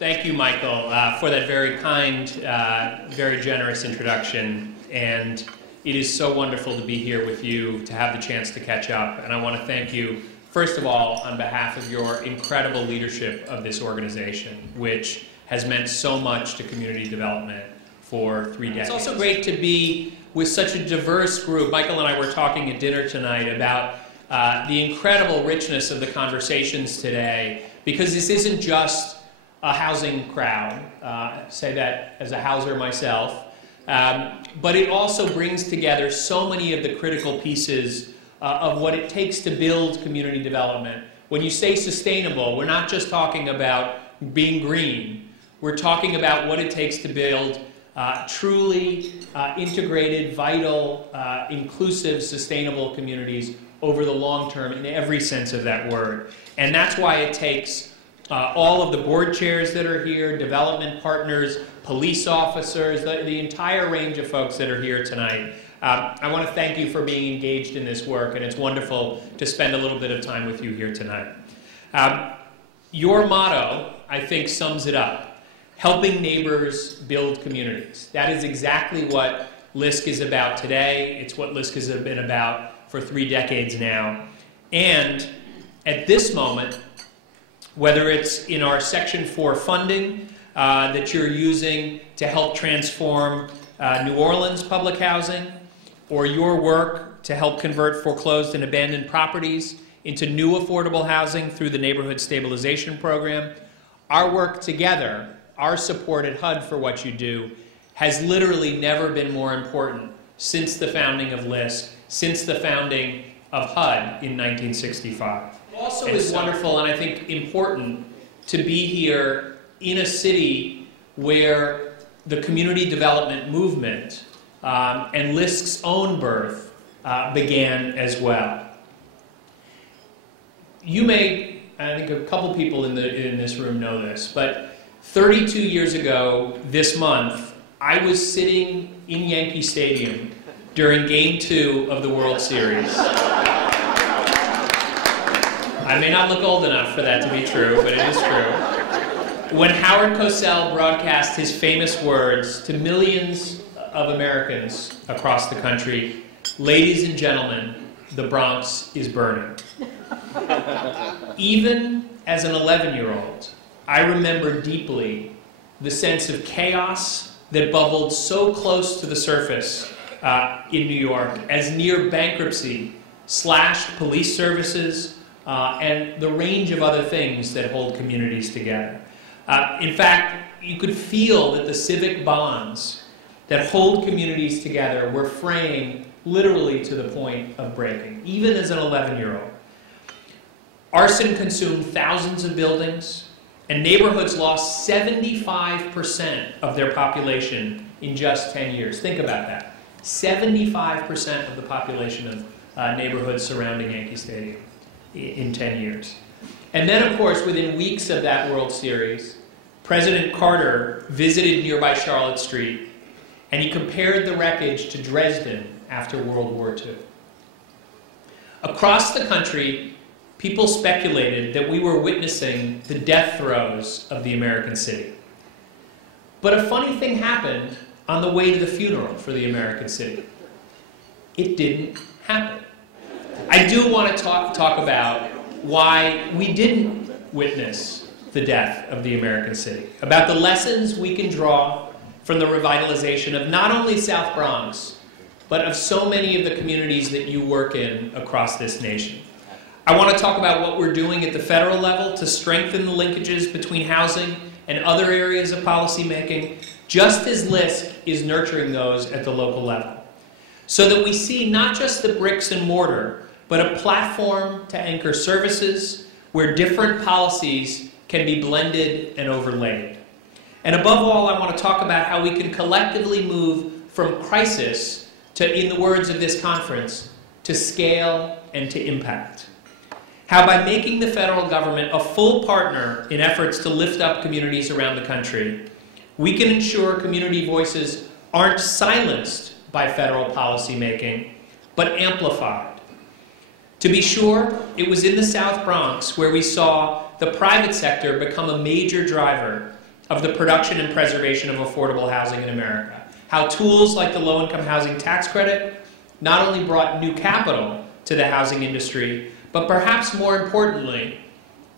Thank you, Michael, for that very kind, very generous introduction. And it is so wonderful to be here with you, to have the chance to catch up. And I want to thank you, first of all, on behalf of your incredible leadership of this organization, which has meant so much to community development for 3 decades. It's also great to be with such a diverse group. Michael and I were talking at dinner tonight about the incredible richness of the conversations today, because this isn't just a housing crowd, say that as a houser myself, but it also brings together so many of the critical pieces of what it takes to build community development. When you say sustainable, we're not just talking about being green. We're talking about what it takes to build truly integrated, vital, inclusive, sustainable communities over the long term in every sense of that word. And that's why it takes all of the board chairs that are here, development partners, police officers, the entire range of folks that are here tonight. I want to thank you for being engaged in this work, and it's wonderful to spend a little bit of time with you here tonight. Your motto, I think, sums it up: helping neighbors build communities. That is exactly what LISC is about today. It's what LISC has been about for 3 decades now. And at this moment, whether it's in our Section 4 funding that you're using to help transform New Orleans public housing, or your work to help convert foreclosed and abandoned properties into new affordable housing through the Neighborhood Stabilization Program, our work together, our support at HUD for what you do, has literally never been more important since the founding of LISC, since the founding of HUD in 1965. Also is wonderful, and I think important, to be here in a city where the community development movement and LISC's own birth began as well. You may, I think a couple people in this room know this, but 32 years ago this month, I was sitting in Yankee Stadium during Game 2 of the World Series. I may not look old enough for that to be true, but it is true. When Howard Cosell broadcast his famous words to millions of Americans across the country, "Ladies and gentlemen, the Bronx is burning." Even as an 11-year-old, I remember deeply the sense of chaos that bubbled so close to the surface in New York as near bankruptcy slashed police services, and the range of other things that hold communities together. In fact, you could feel that the civic bonds that hold communities together were fraying literally to the point of breaking, even as an 11-year-old. Arson consumed thousands of buildings, and neighborhoods lost 75% of their population in just 10 years. Think about that. 75% of the population of neighborhoods surrounding Yankee Stadium in 10 years. And then, of course, within weeks of that World Series, President Carter visited nearby Charlotte Street, and he compared the wreckage to Dresden after World War II. Across the country, people speculated that we were witnessing the death throes of the American city. But a funny thing happened on the way to the funeral for the American city. It didn't happen. I do want to talk about why we didn't witness the death of the American city, about the lessons we can draw from the revitalization of not only South Bronx, but of so many of the communities that you work in across this nation. I want to talk about what we're doing at the federal level to strengthen the linkages between housing and other areas of policymaking, just as LISC is nurturing those at the local level, so that we see not just the bricks and mortar, but a platform to anchor services where different policies can be blended and overlaid. And above all, I want to talk about how we can collectively move from crisis to, in the words of this conference, to scale and to impact. How by making the federal government a full partner in efforts to lift up communities around the country, we can ensure community voices aren't silenced by federal policymaking, but amplified. To be sure, it was in the South Bronx where we saw the private sector become a major driver of the production and preservation of affordable housing in America. How tools like the low-income housing tax credit not only brought new capital to the housing industry, but perhaps more importantly,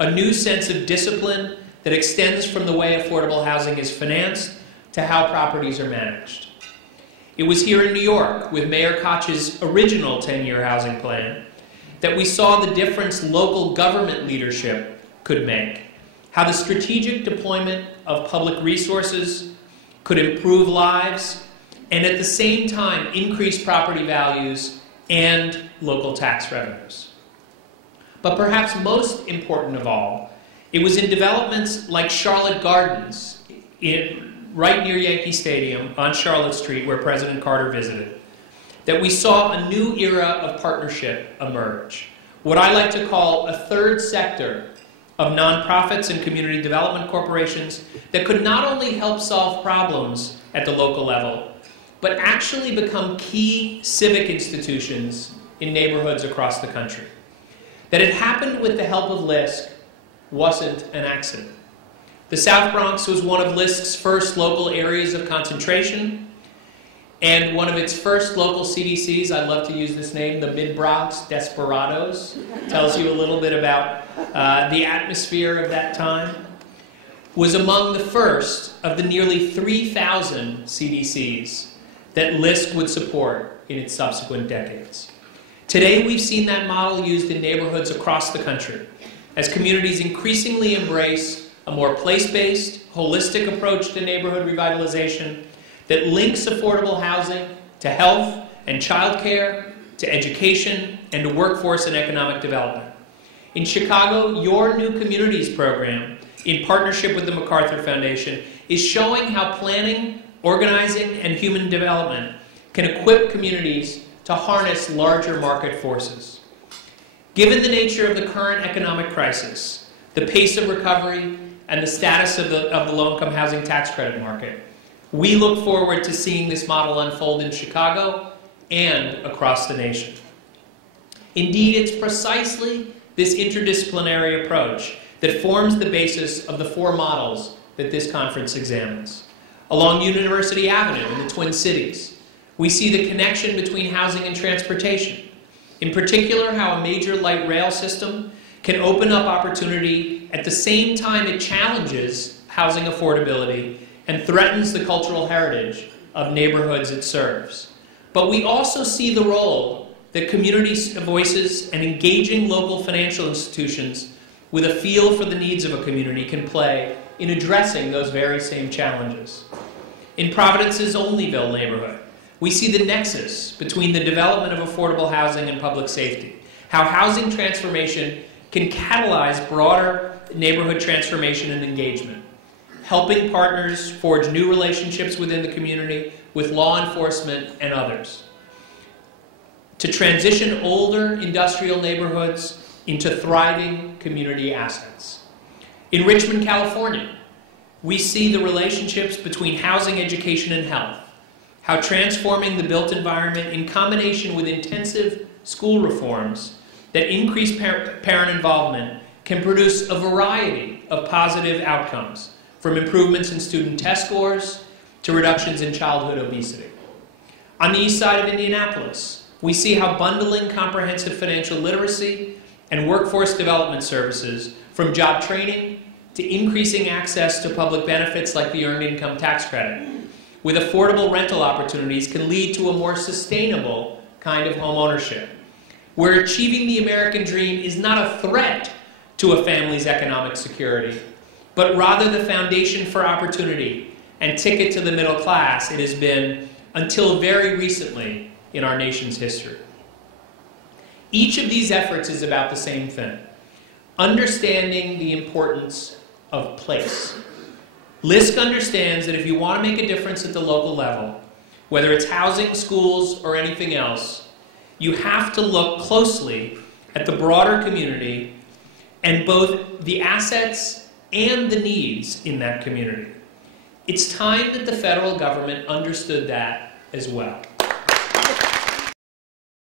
a new sense of discipline that extends from the way affordable housing is financed to how properties are managed. It was here in New York, with Mayor Koch's original 10-year housing plan, that we saw the difference local government leadership could make, how the strategic deployment of public resources could improve lives and at the same time increase property values and local tax revenues. But perhaps most important of all, it was in developments like Charlotte Gardens, right near Yankee Stadium on Charlotte Street, where President Carter visited, that we saw a new era of partnership emerge. What I like to call a third sector of nonprofits and community development corporations that could not only help solve problems at the local level, but actually become key civic institutions in neighborhoods across the country. That it happened with the help of LISC wasn't an accident. The South Bronx was one of LISC's first local areas of concentration, and one of its first local CDCs, I love to use this name, the Mid-Bronx Desperados, tells you a little bit about the atmosphere of that time, was among the first of the nearly 3,000 CDCs that LISC would support in its subsequent decades. Today, we've seen that model used in neighborhoods across the country as communities increasingly embrace a more place-based, holistic approach to neighborhood revitalization that links affordable housing to health and childcare, to education, and to workforce and economic development. In Chicago, your New Communities program, in partnership with the MacArthur Foundation, is showing how planning, organizing, and human development can equip communities to harness larger market forces. Given the nature of the current economic crisis, the pace of recovery, and the status of the low-income housing tax credit market, we look forward to seeing this model unfold in Chicago and across the nation. Indeed, it's precisely this interdisciplinary approach that forms the basis of the four models that this conference examines. Along University Avenue in the Twin Cities, we see the connection between housing and transportation. In particular, how a major light rail system can open up opportunity at the same time it challenges housing affordability and threatens the cultural heritage of neighborhoods it serves. But we also see the role that community voices and engaging local financial institutions with a feel for the needs of a community can play in addressing those very same challenges. In Providence's Olneyville neighborhood, we see the nexus between the development of affordable housing and public safety, how housing transformation can catalyze broader neighborhood transformation and engagement, helping partners forge new relationships within the community with law enforcement and others, to transition older industrial neighborhoods into thriving community assets. In Richmond, California, we see the relationships between housing, education, and health, how transforming the built environment in combination with intensive school reforms that increase parent involvement can produce a variety of positive outcomes, from improvements in student test scores to reductions in childhood obesity. On the east side of Indianapolis, we see how bundling comprehensive financial literacy and workforce development services, from job training to increasing access to public benefits like the Earned Income Tax Credit, with affordable rental opportunities, can lead to a more sustainable kind of home ownership, where achieving the American dream is not a threat to a family's economic security, but rather the foundation for opportunity and ticket to the middle class it has been until very recently in our nation's history. Each of these efforts is about the same thing: understanding the importance of place. LISC understands that if you want to make a difference at the local level, whether it's housing, schools, or anything else, you have to look closely at the broader community and both the assets and the needs in that community. It's time that the federal government understood that as well.